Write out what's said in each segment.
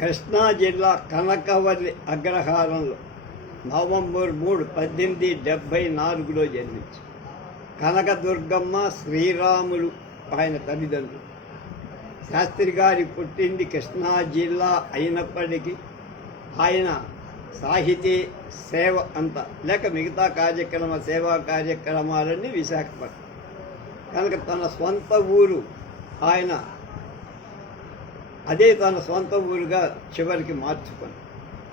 కృష్ణా జిల్లా కనకవల్లి అగ్రహారంలో నవంబర్ 3, 1874లో జన్మించి కనకదుర్గమ్మ శ్రీరాములు ఆయన తల్లిదండ్రులు. శాస్త్రి గారి పుట్టింది కృష్ణా జిల్లా అయినప్పటికీ ఆయన సాహితీ సేవ అంతా లేక మిగతా సేవా కార్యక్రమాలన్నీ విశాఖపట్నం కనుక తన స్వంత ఊరు ఆయన అదే తన సొంత ఊరుగా చివరికి మార్చుకొని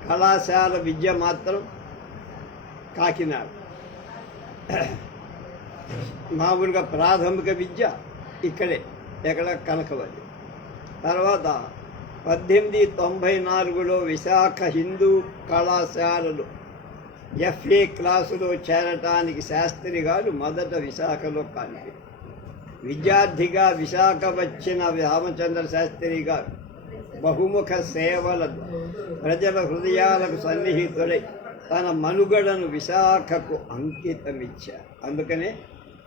కళాశాల విద్య మాత్రం కాకినాడ. మామూలుగా ప్రాథమిక విద్య ఇక్కడే ఎక్కడ కనకవల్లి. తర్వాత 1894లో విశాఖ హిందూ కళాశాలలో FA క్లాసులో చేరటానికి శాస్త్రి గారు మొదట విశాఖలో కానిది. విద్యార్థిగా విశాఖ వచ్చిన రామచంద్ర శాస్త్రి గారు బహుముఖ సేవలతో ప్రజల హృదయాలకు సన్నిహితులై తన మనుగడను విశాఖకు అంకితమిచ్చారు. అందుకనే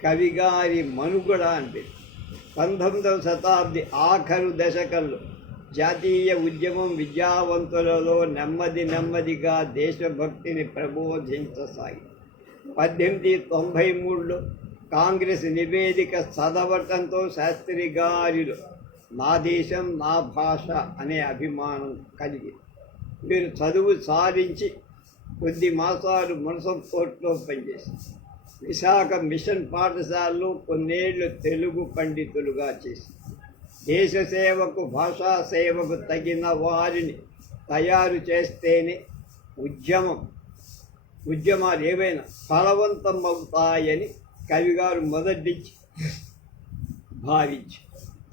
కవిగారి మనుగడ అంటే 19వ శతాబ్ది ఆఖరు దశకంలో జాతీయ ఉద్యమం విద్యావంతులలో నెమ్మదిగా దేశభక్తిని ప్రబోధించసాగి 1893లో కాంగ్రెస్ నివేదిక చదవటంతో శాస్త్రి గారిలో నా దేశం నా భాష అనే అభిమానం కలిగి వీరు చదువు సాధించి కొద్ది మాసాలు మున్సిపల్ కోర్టులో పనిచేసి విశాఖ మిషన్ పాఠశాలలో కొన్నేళ్లు తెలుగు పండితులుగా చేసి దేశ సేవకు భాషా సేవకు తగిన వారిని తయారు చేస్తేనే ఉద్యమాలు ఏవైనా ఫలవంతం అవుతాయని కవిగారు మొదటి భావించి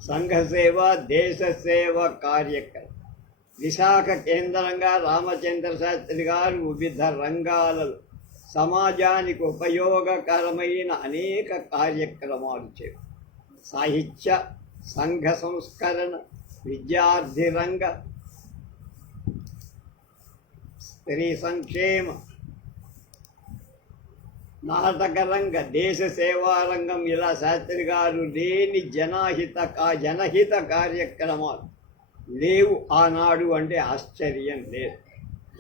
సంఘసేవ దేశ సేవ కార్యక్రమం విశాఖ కేంద్రంగా రామచంద్ర శాస్త్రి గారు వివిధ రంగాలలో సమాజానికి ఉపయోగకరమైన అనేక కార్యక్రమాలు చేశారు. సాహిత్య సంఘ సంస్కరణ, విద్యార్థి రంగ, స్త్రీ సంక్షేమ, నాటక రంగ, దేశ సేవా రంగం ఇలా శాస్త్రి గారు లేని జనహిత కార్యక్రమాలు లేవు ఆనాడు అంటే ఆశ్చర్యం లేదు.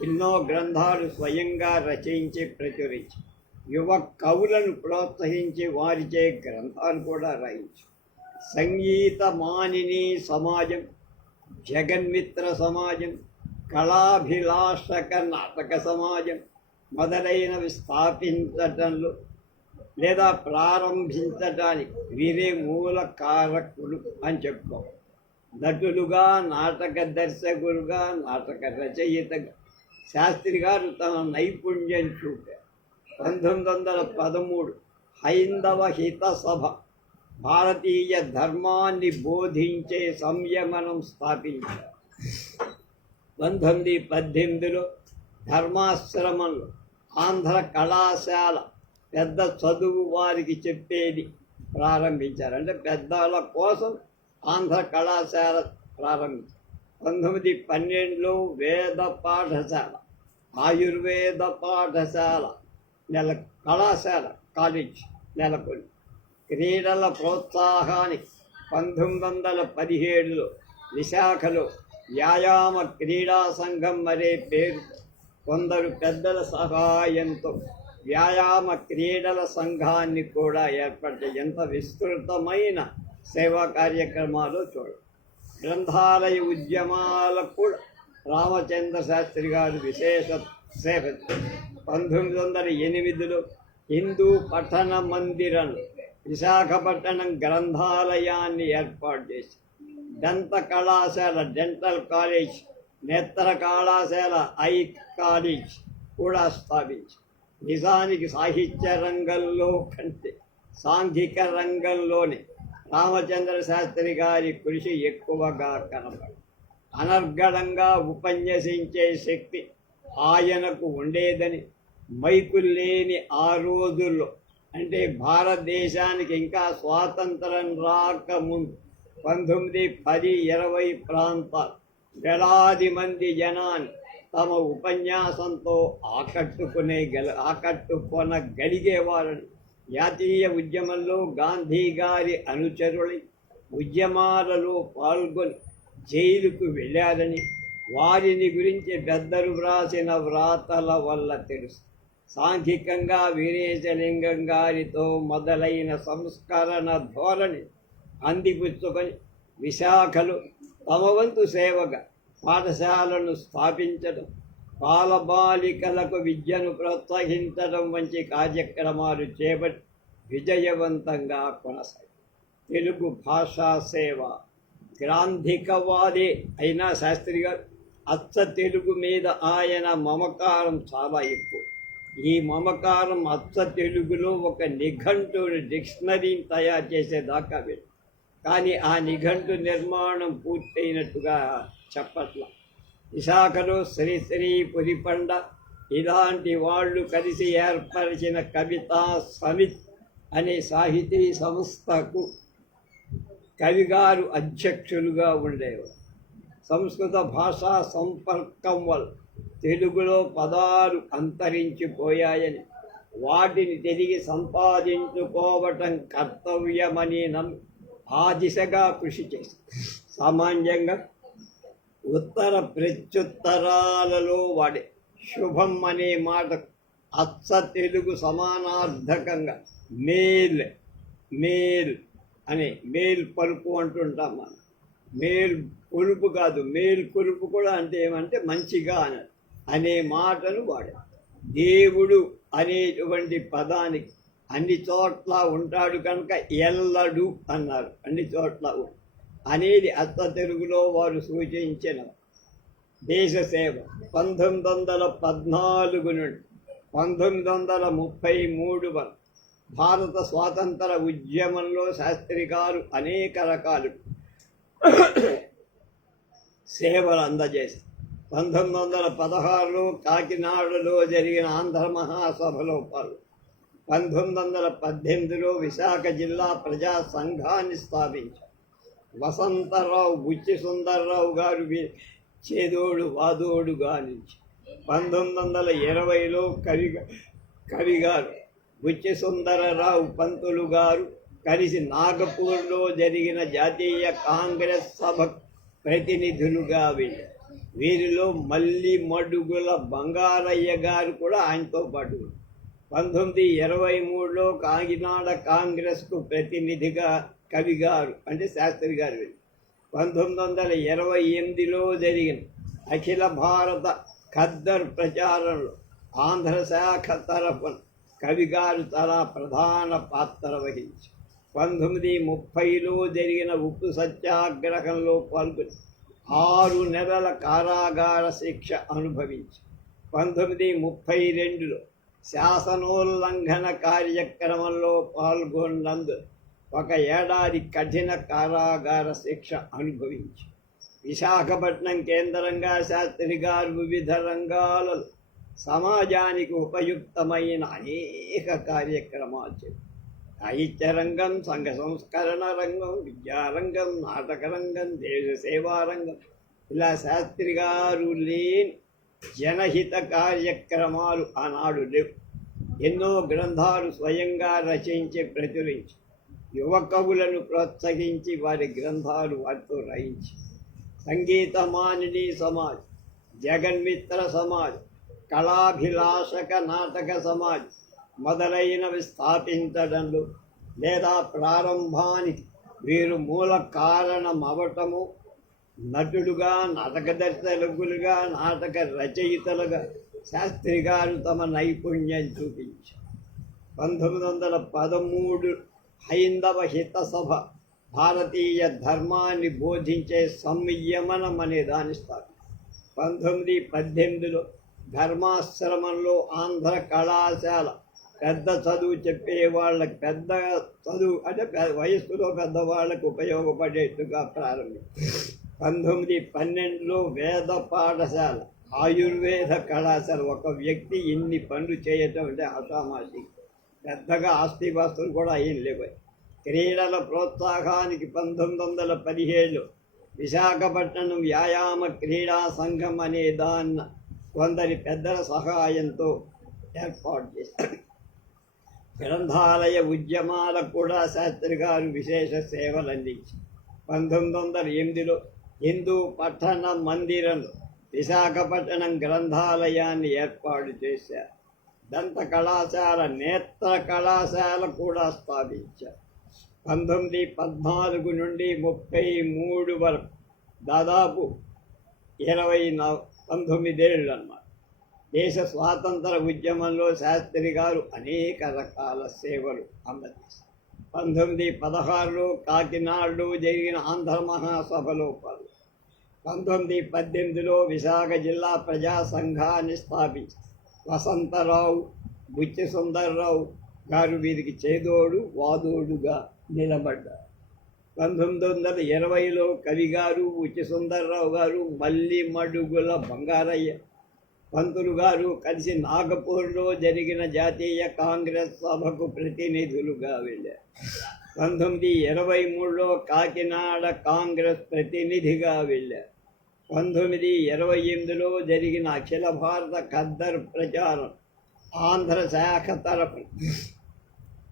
ఎన్నో గ్రంథాలు స్వయంగా రచయించి ప్రచురించి యువ కవులను ప్రోత్సహించి వారిచే గ్రంథాలు కూడా రాయించు. సంగీత మానిని సమాజం, జగన్మిత్ర సమాజం, కళాభిలాషక నాటక సమాజం మొదలైనవి స్థాపించటంలో లేదా ప్రారంభించటానికి వీరే మూల కారకులు అని చెప్పుకోవాలి. నటులుగా, నాటక దర్శకులుగా, నాటక రచయితగా శాస్త్రి గారు తన నైపుణ్యం చూపారు. 1913 హైందవ హిత సభ భారతీయ ధర్మాన్ని బోధించే సంయమనం స్థాపించారు. 1918లో ధర్మాశ్రమంలో ఆంధ్ర కళాశాల పెద్ద చదువు వారికి చెప్పేది ప్రారంభించారు. అంటే పెద్దల కోసం ఆంధ్ర కళాశాల ప్రారంభించారు. 1912లో వేద పాఠశాల, ఆయుర్వేద పాఠశాల కాలేజ్ నెలకొల్లి. క్రీడల ప్రోత్సాహానికి 1917లో విశాఖలో వ్యాయామ క్రీడా సంఘం అనే పేరు కొందరు పెద్దల సహాయంతో వ్యాయామ క్రీడల సంఘాన్ని కూడా ఏర్పడితే ఎంత విస్తృతమైన సేవా కార్యక్రమాలు చూడండి. గ్రంథాలయ ఉద్యమాలకు కూడా రామచంద్ర శాస్త్రి గారు విశేష సేవ. 1908లో హిందూ పఠన మందిరంలో విశాఖపట్నం గ్రంథాలయాన్ని ఏర్పాటు చేసి దంత కళాశాల, డెంటల్ కాలేజ్, నేత్ర కళాశాల, ఐ కాలేజ్ కూడా స్థాపించి నిజానికి సాహిత్య రంగంలో కంటే సాంఘిక రంగంలోనే రామచంద్ర శాస్త్రి గారి కృషి ఎక్కువగా కనబడి అనర్గళంగా ఉపన్యసించే శక్తి ఆయనకు ఉండేదని మైకులు లేని ఆ రోజుల్లో అంటే భారతదేశానికి ఇంకా స్వాతంత్రం రాకముందు 1910, 20 ప్రాంతాలు వేలాది మంది జనాన్ని తమ ఉపన్యాసంతో ఆకట్టుకొనగలిగేవారని జాతీయ ఉద్యమంలో గాంధీ గారి అనుచరులై ఉద్యమాలలో పాల్గొని జైలుకు వెళ్ళారని వారిని గురించి పెద్దలు వ్రాసిన వ్రాతల వల్ల తెలుసు. సాంఘికంగా వీరేశలింగం గారితో మొదలైన సంస్కరణ ధోరణి అందిపుచ్చుకొని విశాఖలు తమ వంతు సేవగా పాఠశాలను స్థాపించడం, బాలబాలికలకు విద్యను ప్రోత్సహించడం వంటి కార్యక్రమాలు చేపట్టి విజయవంతంగా కొనసాగాయి. తెలుగు భాషా సేవ గ్రాంధికవాదే అయినా శాస్త్రి గారు అచ్చ తెలుగు మీద ఆయన మమకారం చాలా ఎక్కువ. ఈ మమకారం అచ్చ తెలుగులో ఒక నిఘంటుని డిక్షనరీని తయారు చేసేదాకా వెళ్ళి, కానీ ఆ నిఘంటు నిర్మాణం పూర్తయినట్టుగా చెప్పట్ల. విశాఖలో శ్రీశ్రీ పురిపండ ఇలాంటి వాళ్ళు కలిసి ఏర్పరిచిన కవితా సమితి అనే సాహితీ సంస్థకు కవిగారు అధ్యక్షులుగా ఉండేవారు. సంస్కృత భాషా సంపర్కం వల్ల తెలుగులో పదాలు అంతరించిపోయాయని, వాటిని తిరిగి సంపాదించుకోవటం కర్తవ్యమని నమ్మి ఆ దిశగా కృషి చేశారు. సామాన్యంగా ఉత్తర ప్రత్యుత్తరాలలో వాడే శుభం అనే మాట అచ్చ తెలుగు సమానార్థకంగా మేల్ మేల్ అనే మేల్ పలుపు అంటుంటాం మనం. మేల్ కొలుపు కాదు, మేల్ కొలుపు కూడా అంటే ఏమంటే మంచిగా అనే మాటలు వాడారు. దేవుడు అనేటువంటి పదానికి అన్ని చోట్ల ఉంటాడు కనుక ఎల్లడు అన్నారు. అన్ని చోట్ల అనేది అచ్చ తెలుగులో వారు సూచించిన దేశ సేవ 1914 నుండి 1933 వరకు భారత స్వాతంత్ర ఉద్యమంలో శాస్త్రి గారు అనేక రకాలు సేవలు అందజేశారు. 1916లో కాకినాడలో జరిగిన ఆంధ్ర మహాసభలో పాల్గొన్నారు. 1918లో విశాఖ జిల్లా ప్రజా సంఘాన్ని స్థాపించారు. వసంతరావు బుచ్చి సుందర్రావు గారు చేదోడు వాదోడుగా నుంచి 1920లో కవిగారు బుచ్చి సుందరరావు పంతులు గారు కలిసి నాగపూర్లో జరిగిన జాతీయ కాంగ్రెస్ సభ ప్రతినిధులుగా వెళ్ళారు. వీరిలో మల్లి మడుగుల బంగారయ్య గారు కూడా ఆయనతో పాటు. 1923లో కాకినాడ కాంగ్రెస్కు ప్రతినిధిగా కవిగారు అంటే శాస్త్రి గారు వెళ్ళి 1928లో జరిగిన అఖిల భారత ఖద్దర్ ప్రచారంలో ఆంధ్ర శాఖ తరఫున కవిగారు చాలా ప్రధాన పాత్ర వహించి 1930లో జరిగిన ఉప్పు సత్యాగ్రహంలో పాల్గొని 6 నెలల కారాగార శిక్ష అనుభవించి 1932లో శాసనోల్లంఘన కార్యక్రమంలో పాల్గొన్నందు 1 ఏడాది కఠిన కారాగార శిక్ష అనుభవించి విశాఖపట్నం కేంద్రంగా శాస్త్రి గారు వివిధ రంగాలలో సమాజానికి ఉపయుక్తమైన అనేక కార్యక్రమాలు చేశారు. సాహిత్య రంగం, సంఘ సంస్కరణ రంగం, విద్యారంగం, నాటక రంగం, దేశ సేవా రంగం, ఇలా శాస్త్రి గారు లేని జనహిత కార్యక్రమాలు ఆనాడు లేవు. ఎన్నో గ్రంథాలు స్వయంగా రచించి ప్రచురించి యువ కవులను ప్రోత్సహించి వారి గ్రంథాలు వారితో రాయించి సంగీతమానిని సమాజ్, జగన్మిత్ర సమాజ్, కళాభిలాషక నాటక సమాజ్ మొదలైనవి స్థాపించడంలో లేదా ప్రారంభానికి వీరు మూల కారణం అవటము, నటుడుగా, నాటక దర్శకులుగా, నాటక రచయితలుగా శాస్త్రి గారు తమ నైపుణ్యం చూపించారు. 1913 హైందవ హిత సభ భారతీయ ధర్మాన్ని బోధించే సంయమనం అనే దాని స్థాపన. 1918లో ధర్మాశ్రమంలో ఆంధ్ర కళాశాల పెద్ద చదువు చెప్పే వాళ్ళకి, పెద్ద చదువు అంటే వయస్సులో పెద్దవాళ్ళకు ఉపయోగపడేట్టుగా ప్రారంభించారు. 1912లో వేద పాఠశాల, ఆయుర్వేద కళాశాల. ఒక వ్యక్తి ఇన్ని పనులు చేయటం అంటే అసామాజిక. పెద్దగా ఆస్తిపాస్తులు కూడా ఏం లేవు. క్రీడల ప్రోత్సాహానికి 1917లో విశాఖపట్నం వ్యాయామ క్రీడా సంఘం అనే దాన్ని కొందరి పెద్దల సహాయంతో ఏర్పాటు చేశారు. గ్రంథాలయ ఉద్యమాలకు కూడా శాస్త్రి గారు విశేష సేవలు అందించారు. 1908లో హిందూ పట్టణ మందిరంలో విశాఖపట్నం గ్రంథాలయాన్ని ఏర్పాటు చేశారు. దంత కళాశాల, నేత్ర కళాశాల కూడా స్థాపించారు. 1914 నుండి 33 వరకు దాదాపు 19 ఏళ్ళు అన్నమాట. దేశ స్వాతంత్ర ఉద్యమంలో శాస్త్రి గారు అనేక రకాల సేవలు అందజేశారు. 1916లో కాకినాడలో జరిగిన ఆంధ్ర మహాసభలో పాల్గొన్నారు. 1918లో విశాఖ జిల్లా ప్రజా సంఘాన్ని స్థాపించారు. వసంతరావు, బుచ్చి సుందర్రావు గారు వీరికి చేదోడు వాదోడుగా నిలబడ్డారు. 1920లో కవిగారు, బుచ్చి సుందర్రావు గారు, మల్లి మడుగుల బంగారయ్య పంతులు గారు కలిసి నాగపూర్లో జరిగిన జాతీయ కాంగ్రెస్ సభకు ప్రతినిధులుగా వెళ్ళారు. 1923లో కాకినాడ కాంగ్రెస్ ప్రతినిధిగా వెళ్ళారు. 1928లో జరిగిన అఖిల భారత ఖద్దర్ ప్రచారం ఆంధ్ర శాఖ తరఫున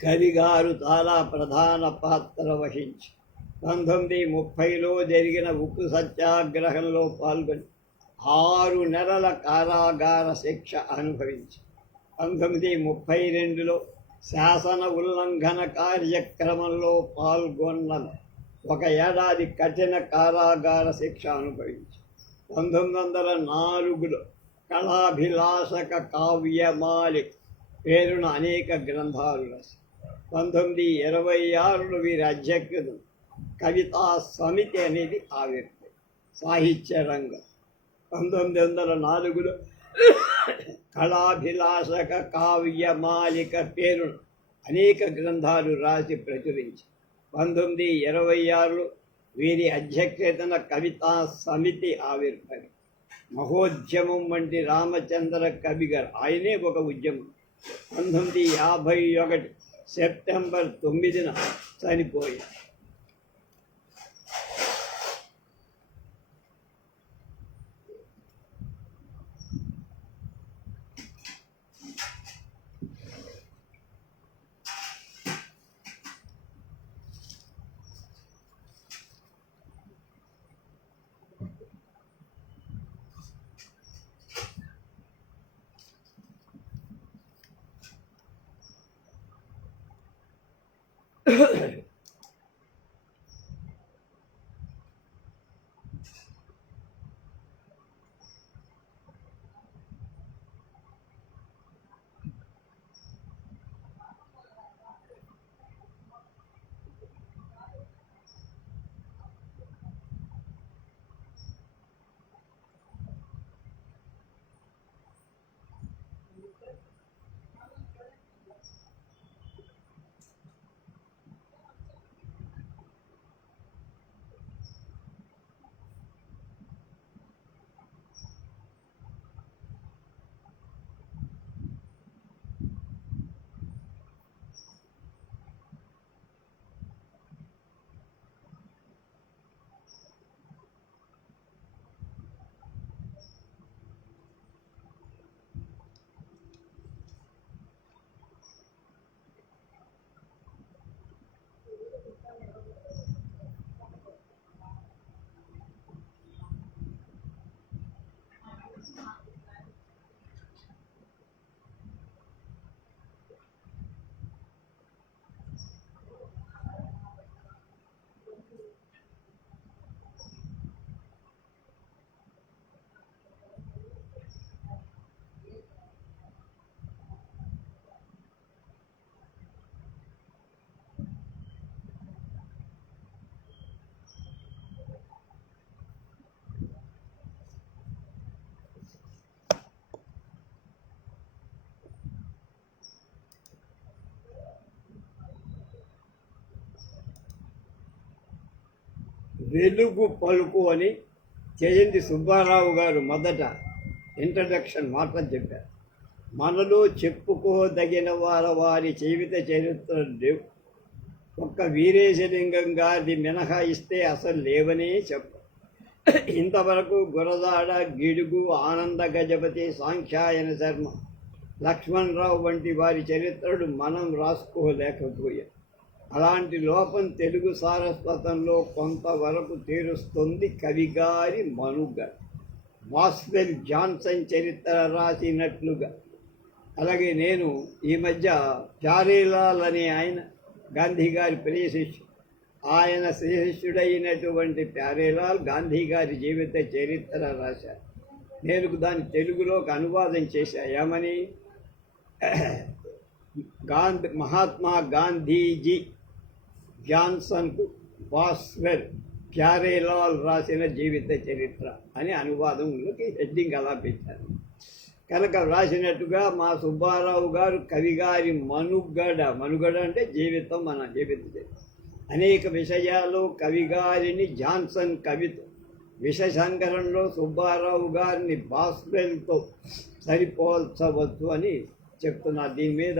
కవిగారు చాలా ప్రధాన పాత్ర వహించి 1930లో జరిగిన ఉప్పు సత్యాగ్రహంలో పాల్గొని 6 నెలల కారాగార శిక్ష అనుభవించి 1932లో శాసన ఉల్లంఘన కార్యక్రమంలో పాల్గొన్న 1 ఏడాది కఠిన కారాగార శిక్ష అనుభవించి 1904లో కళాభిలాషక కావ్యమాలిక పేరున అనేక గ్రంథాలు రాసి 1926లో వీరి అధ్యక్షుడు కవితా సమితి అనేది ఆవిర్భావం. సాహిత్య రంగం 1904లో కళాభిలాషక కావ్యమాలిక పేరున అనేక గ్రంథాలు రాసి ప్రచురించి 1926లో వీరి అధ్యక్షతన కవితా సమితి ఆవిర్భావం. మహోద్యమం వంటి రామచంద్ర కవి గారు, ఆయనే ఒక ఉద్యమం. 1951 సెప్టెంబర్ 9న చనిపోయారు. వెలుగు పలుకు అని జయంతి సుబ్బారావు గారు మొదట ఇంట్రడక్షన్ మాటలు చెప్పారు. మనలో చెప్పుకోదగిన వారి జీవిత చరిత్ర లేవు. ఒక్క వీరేశలింగం గారిది మినహాయిస్తే అసలు లేవనే చెప్పారు. ఇంతవరకు గురదాడ, గిడుగు, ఆనంద గజపతి, సాంఖ్యాయన శర్మ, లక్ష్మణరావు వంటి వారి చరిత్రలు మనం రాసుకోలేకపోయాం. అలాంటి లోపం తెలుగు సారస్వతంలో కొంతవరకు తీరుస్తుంది కవిగారి మనుగడ. బాస్వెల్ జాన్సన్ చరిత్ర రాసినట్లుగా. అలాగే నేను ఈ మధ్య ప్యారేలాల్ అనే ఆయన గాంధీ గారి ప్రియ శిష్యుడు. ఆయన శిష్యుడైనటువంటి ప్యారేలాల్ గాంధీ గారి జీవిత చరిత్ర రాశారు. నేను దాన్ని తెలుగులోకి అనువాదం చేశా. ఏమని? మహాత్మా గాంధీజీ జాన్సన్కు బాస్వెల్ ప్యారేలాల్ రాసిన జీవిత చరిత్ర అని అనువాదంలోకి హెడ్డింగ్ అలా పెట్టారు. కనుక రాసినట్టుగా మా సుబ్బారావు గారు కవిగారి మనుగడ అంటే జీవితం, మన జీవితం అనేక విషయాలు కవిగారిని జాన్సన్ కవిత విషసంకరణలో సుబ్బారావు గారిని బాస్వెల్తో సరిపోల్చవచ్చు అని చెప్తున్నారు. దీని మీద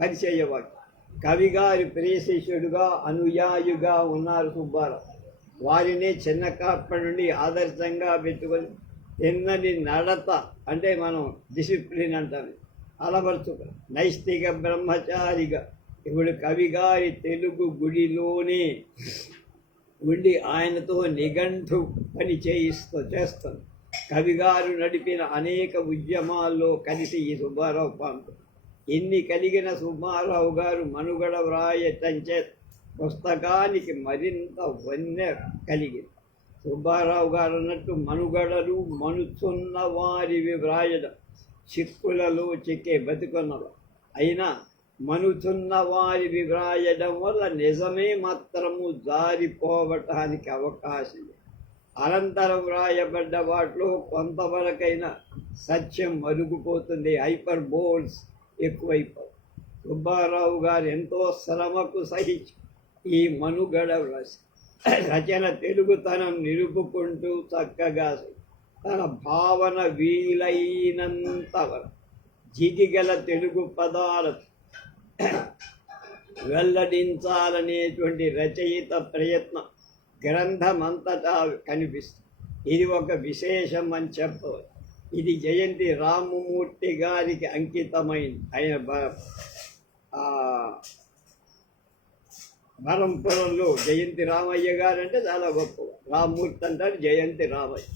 పరిచయవాడు కవిగారి ప్రియ శిష్యుడుగా అనుయాయుగా ఉన్నారు సుబ్బారావు. వారిని చిన్నప్పటి నుండి ఆదర్శంగా పెట్టుకొని తిన్నని నడత అంటే మనం డిసిప్లిన్ అంటాం అలవరుచుక నైష్టిక బ్రహ్మచారిగా ఇప్పుడు కవిగారి తెలుగు గుడిలోనే ఉండి ఆయనతో నిఘంటు పని చేస్తాను. కవిగారు నడిపిన అనేక ఉద్యమాల్లో కలిసి ఈ సుబ్బారావు పాల్గొన్నారు. ఇన్ని కలిగిన సుబ్బారావు గారు మనుగడ వ్రాయటంచే పుస్తకానికి మరింత వన్నె కలిగింది. సుబ్బారావు గారు అన్నట్టు మనుగడలు మనుచున్న వారివి వ్రాయడం చిక్కులలో చిక్కే బతుకున్నవారు అయినా మనుచున్న వారివి వ్రాయడం వల్ల నిజమే మాత్రము జారిపోవటానికి అవకాశం. అనంతరం వ్రాయబడ్డ వాటిలో కొంతవరకైనా సత్యం మరుగుపోతుంది, హైపర్ బోల్స్ ఎక్కువైపోతుంది. సుబ్బారావు గారు ఎంతో శ్రమకు సహించి ఈ మనుగడ రచన తెలుగుతనం నిలుపుకుంటూ చక్కగా తన భావన వీలైనంత జిగిగల తెలుగు పదాలకు వెల్లడించాలనేటువంటి రచయిత ప్రయత్నం గ్రంథమంతటా కనిపిస్తుంది. ఇది ఒక విశేషం అని చెప్పవచ్చు. ఇది జయంతి రామమూర్తి గారికి అంకితమైంది. ఆయన వరంపురంలో జయంతి రామయ్య గారు అంటే చాలా గొప్ప. రామమూర్తి అంటారు, జయంతి రామయ్య.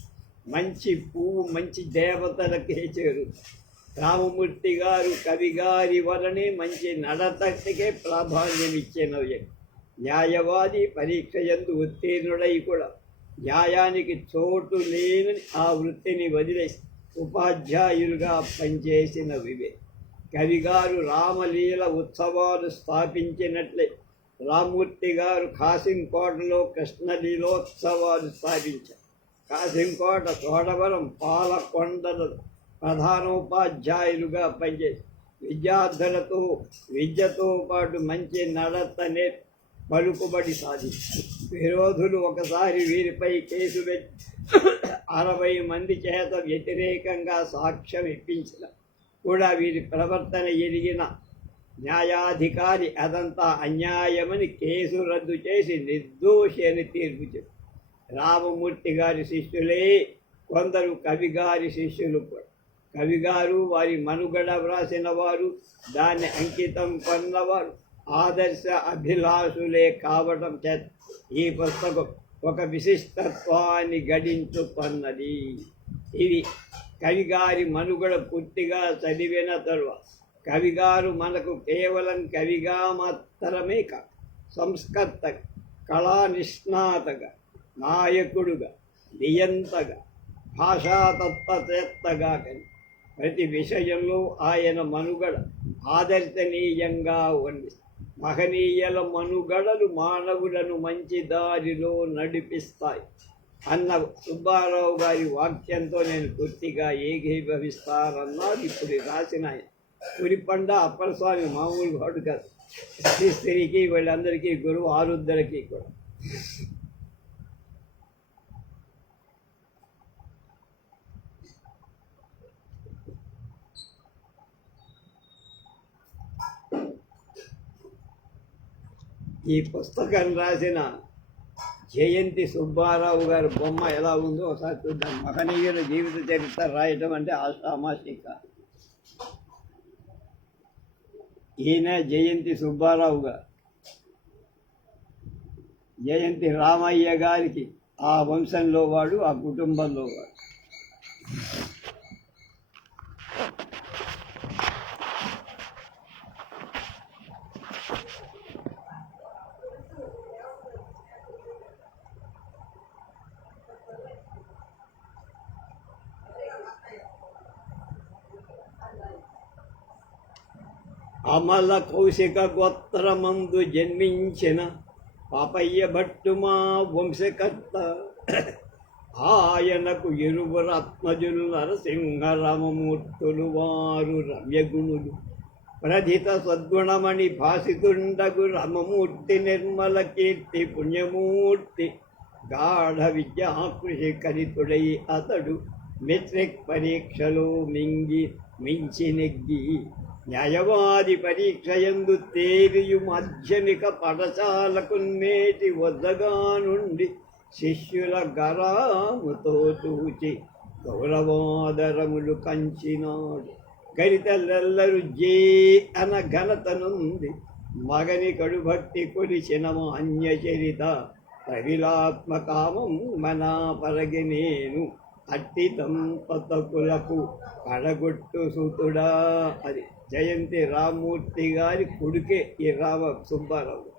మంచి పువ్వు మంచి దేవతలకే చేరు. రామమూర్తి గారు కవిగారి వలనే మంచి నడతకే ప్రాధాన్యం ఇచ్చిన వ్యక్తి. న్యాయవాది, పరీక్ష యందు ఉత్తీర్ణుడై కూడా న్యాయానికి చోటు లేని ఆ వృత్తిని వదిలేసి ఉపాధ్యాయులుగా పనిచేసిన కవిగారు రామలీల ఉత్సవాలు స్థాపించినట్లే రామమూర్తి గారు కాసింకోటలో కృష్ణలీలోత్సవాలు స్థాపించారు. కాసింకోట, చోడవరం, పాలకొండలు ప్రధానోపాధ్యాయులుగా పనిచేసి విద్యతో పాటు మంచి నడతనే పలుకుబడి సాధించారు. విరోధులు ఒకసారి వీరిపై కేసు పెట్టి 60 మంది చేత వ్యతిరేకంగా సాక్ష్యం ఇప్పించిన కూడా వీరి ప్రవర్తన ఎరిగిన న్యాయాధికారి అదంతా అన్యాయమని కేసు రద్దు చేసి నిర్దోషి అని తీర్పు చెప్పారు. రామమూర్తి గారి శిష్యులే కొందరు కవిగారి శిష్యులు కూడా. కవిగారు వారి మనుగడ వ్రాసిన వారు, దాన్ని అంకితం కొన్నవారు ఆదర్శ అభిలాషులే కావడం చేత ఈ పుస్తకం ఒక విశిష్టత్వాన్ని గడించుకున్నది. ఇది కవిగారి మనుగడ పూర్తిగా చదివిన తరువాత కవిగారు మనకు కేవలం కవిగా మాత్రమే కాదు, సంస్కర్తగా, కళా నిష్ణాతగా, నాయకుడుగా, నియంతగా, భాషాతత్వవేత్తగా ప్రతి విషయంలో ఆయన మనుగడ ఆదర్శనీయంగా ఉంది. మహనీయుల మనుగడలు మానవులను మంచి దారిలో నడిపిస్తాయి అన్న సుబ్బారావు గారి వాక్యంతో నేను పూర్తిగా ఏకీభవిస్తానన్నారు. ఇప్పుడు రాసిన కురిపండ అప్పలస్వామి మామూలు వాడు కాదు. శ్రీకి వీళ్ళందరికీ గురువు ఆరుద్దరికి కూడా. ఈ పుస్తకం రాసిన జయంతి సుబ్బారావు గారి బొమ్మ ఎలా ఉందో ఒకసారి చూద్దాం. మహనీయుల జీవిత చరిత్ర రాయటం అంటే ఆషామాషిక. ఈయన జయంతి సుబ్బారావు గారు. జయంతి రామయ్య గారికి ఆ వంశంలో వాడు, ఆ కుటుంబంలో వాడు. అమల కౌశిక గోత్రమందు జన్మించిన పాపయ్య భట్టు మా వంశకర్త. ఆయనకు ఇరువురు ఆత్మజులు నరసింహరామమూర్తులు వారు రమ్యగుణులు. ప్రధిత సద్గుణమణి భాసితుండగు రామమూర్తి నిర్మల కీర్తి పుణ్యమూర్తి. గాఢ విద్యాకృషి కరితుడై అతడు మెట్రిక్ పరీక్షలో మించి నెగ్గి న్యాయవాది పరీక్షయందు తేరియు మాధ్యమిక పాఠశాలకు నేటి వద్దగా నుండి శిష్యుల గరాముతో చూచి గౌరవాదరములు కంచినాడు. గరితలెల్లరు జే అన ఘనతనుంది మగని కడు భక్తి కొలిచిన మాన్యచరిత. ప్రవిలాత్మకామం మనా పరగి నేను అట్టి దంపతకులకు కడగొట్టు సుతుడా. అది జయంతి రామ్మూర్తి గారి కొడుకే ఈ రామ సుబ్బారావు.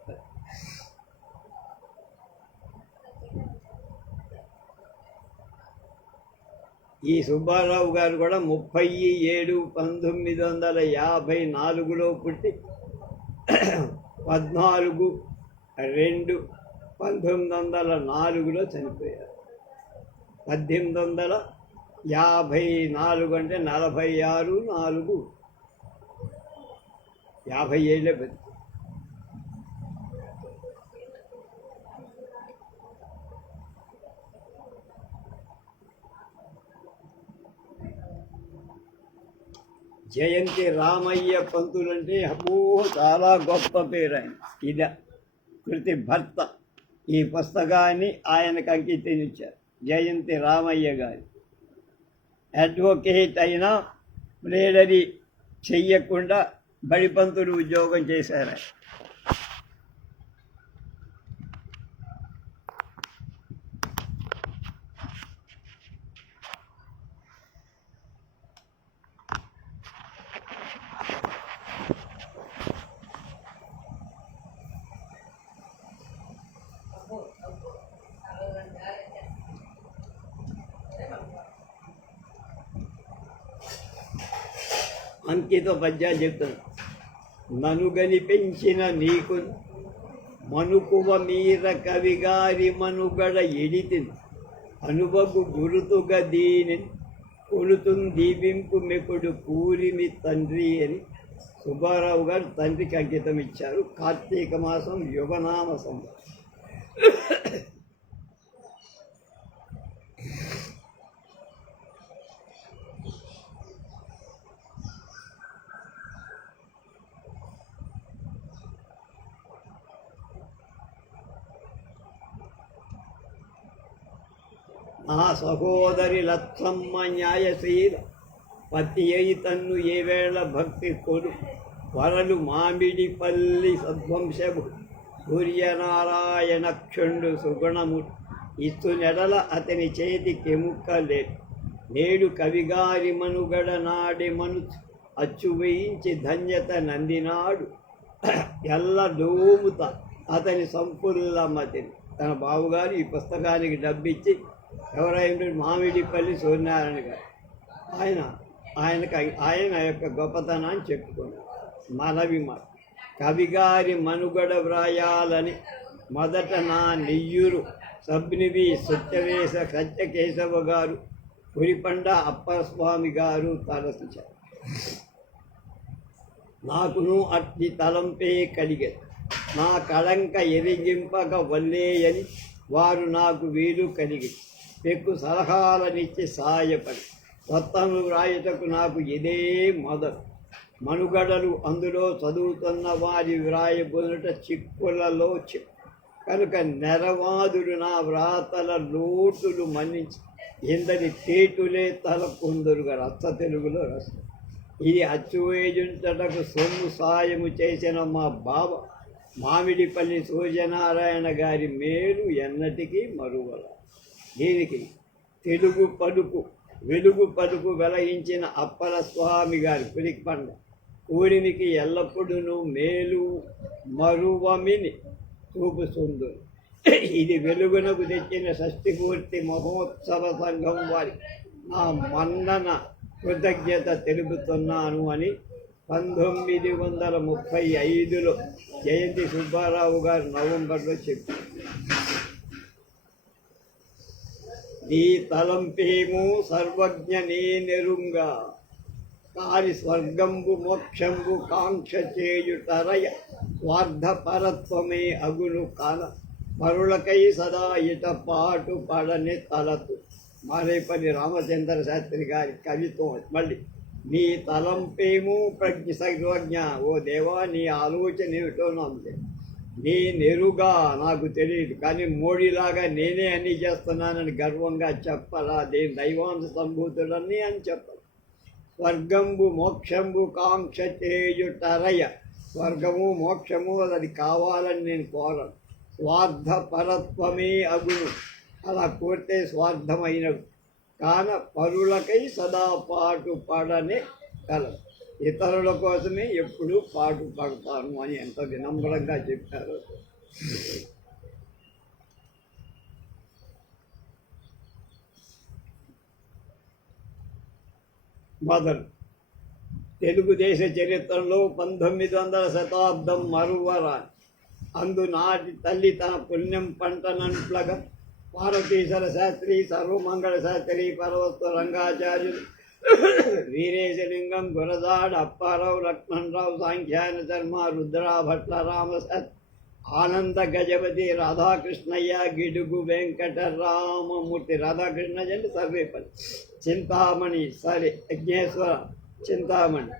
ఈ సుబ్బారావు గారు కూడా 37/1954 పుట్టి 14/2/1904 చనిపోయారు. 1854 అంటే 46/4 50 ఏళ్ళే బతి. జయంతి రామయ్య పంతులు అంటే చాలా గొప్ప పేరు ఆయన. ఇద కృతి భర్త. ఈ పుస్తకాన్ని ఆయనకు అంకితం ఇచ్చారు జయంతి రామయ్య గారు. అడ్వకేట్ అయినా ప్రేడరీ చెయ్యకుండా బడిపంతులు ఉద్యోగం చేశారు. అంకిత పద్యాలు చెప్తాను. ననుగని పెంచిన నీకు మనుకువ మీర కవిగారి మనుగడ ఎడితిని అనుభగు గురుతుగా దీని కొలుతుని దీపింపు మెకుడు పూరిమి తండ్రి అని సుబ్బారావు గారు తండ్రికి అంకితం ఇచ్చారు. కార్తీక మాసం యుగనామ సంవత్సరం. నా సహోదరి లచ్చమ్మ న్యాయశీల పతి అయి తన్ను ఏవేళ భక్తి కొడు వరలు మామిడిపల్లి సద్వంశము సూర్యనారాయణ క్షుండు సుగుణము ఇస్తు నెడల అతని చేతికి ముక్కలే. నేడు కవిగారి మనుగడ నాడి మను అచ్చు వేయించి ధన్యత నందినాడు ఎల్ల డోముత అతని సంపుల్ల మతిని. తన బావుగారు ఈ పుస్తకానికి డబ్బిచ్చి ఎవరైనా మామిడిపల్లి సూర్యనారాయణ గారు ఆయన యొక్క గొప్పతనాన్ని చెప్పుకున్నారు. మనవి మాట కవిగారి మనుగడ వ్రాయాలని మొదట నా నెయ్యూరు సబ్నివి సత్యకేశవ గారు పురిపండ అప్పస్వామి గారు తలసించారు. నాకును అట్టి తలంపే కలిగేది. నా కళంక ఎరిగింపక వల్లేయని వారు నాకు వీలు కలిగి పెక్కు సలహాలనిచ్చి సాయపడి కొత్తను వ్రాయుటకు నాకు ఇదే మొదలు. మనుగడలు అందులో చదువుతున్న వారి వ్రాయబోనుట చిక్కులలో కనుక నెరవాదులు నా వ్రాతల లోటులు మన్నించి ఇందరి తేటులే తలకుందురుగా రచ్చ తెలుగులో రసం. ఇది అచ్చువేయుంటకు సొమ్ము సాయము చేసిన మా బావ మామిడిపల్లి సూర్యనారాయణ గారి మేలు ఎన్నటికీ మరువల. దీనికి వెలుగు పలుకు వెలయించిన అప్పల స్వామి గారి పులిపండ ఊరికి ఎల్లప్పుడూ మేలు మరువమిని చూపుతుంది. ఇది వెలుగునకు తెచ్చిన షష్ఠిపూర్తి మహోత్సవ సంఘం వారి నా మన్నన కృతజ్ఞత తెలుపుతున్నాను అని 1935లో జయంతి సుబ్బారావు గారు నవంబర్లో చెప్పారు. నీ తలంపేమో సర్వజ్ఞ నేనెరుంగా, కాని స్వర్గంబు మోక్షంబు కాంక్ష చేయుటరయ, స్వార్థపరత్వమే అగును కాన, పరులకై సదా ఇట పాటు పడని తలతు. మారేపల్లి రామచంద్ర శాస్త్రి గారి కవిత్వం. మళ్ళీ నీ తలంపేమో ప్రజ్ఞ సర్వజ్ఞ, ఓ దేవా నీ ఆలోచన ఏమిటో నాకు తెలియదు, నేనెరుగా నాకు తెలియదు, కానీ మోడీలాగా నేనే అన్నీ చేస్తున్నానని గర్వంగా చెప్పాలా, దైవాంశ సంభూతులన్నీ అని చెప్పాలి. స్వర్గంబు మోక్షంబు కాంక్ష చేయుటరయ, స్వర్గము మోక్షము అది కావాలని నేను కోరను, స్వార్థపరత్వమే అగును, అలా కోరితే స్వార్థమైనడు, కాన పరులకై సదా పాటు పడనే కలదు, ఇతరుల కోసమే ఎప్పుడూ పాటు పడతాను అని ఎంత వినమ్రంగా చెప్పారు. మొదలు తెలుగుదేశ చరిత్రలో 1900వ శతాబ్దం మరువరాని అందునాటి తల్లి తన పుణ్యం పంటనంట్లగా పార్వతీశ్వర శాస్త్రి, సర్వమంగళ శాస్త్రి, పర్వత రంగాచార్యులు, వీరేశలింగం, గురజాడ అప్పారావు, లక్ష్మణరావు, సాంఖ్యాన శర్మ, రుద్రాభట్ల, రామశాస్త్రి, ఆనంద గజపతి, రాధాకృష్ణయ్య, గిడుగు వెంకటరామమూర్తి, రాధాకృష్ణయ్య అంటే సర్వేపల్లి, చింతామణి యజ్ఞేశ్వర చింతామణి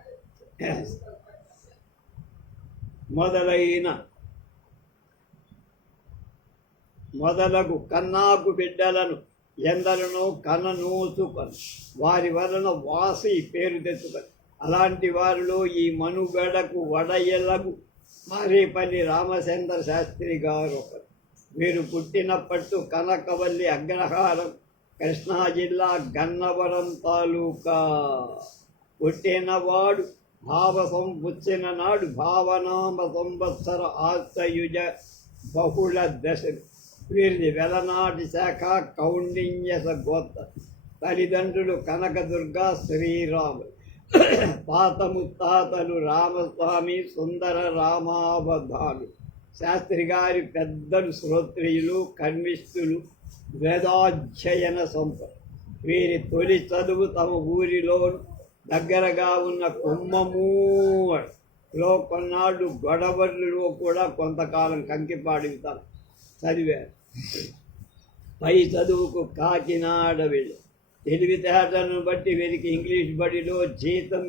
మొదలగు కన్నాకు బిడ్డలను ఎందరినో కననూసుకొని వారి వలన వాసి పేరు తెచ్చుకొని, అలాంటి వారిలో ఈ మనుగడకు వడయలగు మారేపల్లి రామచంద్ర శాస్త్రి గారు ఒకరు. వీరు పుట్టినప్పట్టు కనకవల్లి అగ్రహారం, కృష్ణా జిల్లా గన్నవరం తాలూకా. పుట్టినవాడు పుచ్చిన నాడు భావనామ సంవత్సర ఆస్తయుజ బహుళ దశలు. వీరిది వెలనాటి శాఖ కౌండిన్యస గోత్ర. తల్లిదండ్రులు కనకదుర్గ, శ్రీరాములు. తాత ముత్తాతలు రామస్వామి, సుందర రామావధాలు. శాస్త్రి గారి పెద్దలు శ్రోత్రియులు, కర్మిష్ఠులు, వేదాధ్యయన సంపద. వీరి తొలి చదువు తమ ఊరిలో దగ్గరగా ఉన్న కుమ్మమూలో, కొన్నాళ్ళు గొడవల్లో కూడా కొంతకాలం కంకిపాడుతారు చదివారు. పై చదువుకు కాకినాడ వెళ్ళి తెలివితేటలను బట్టి వీరికి ఇంగ్లీష్ బడిలో జీతం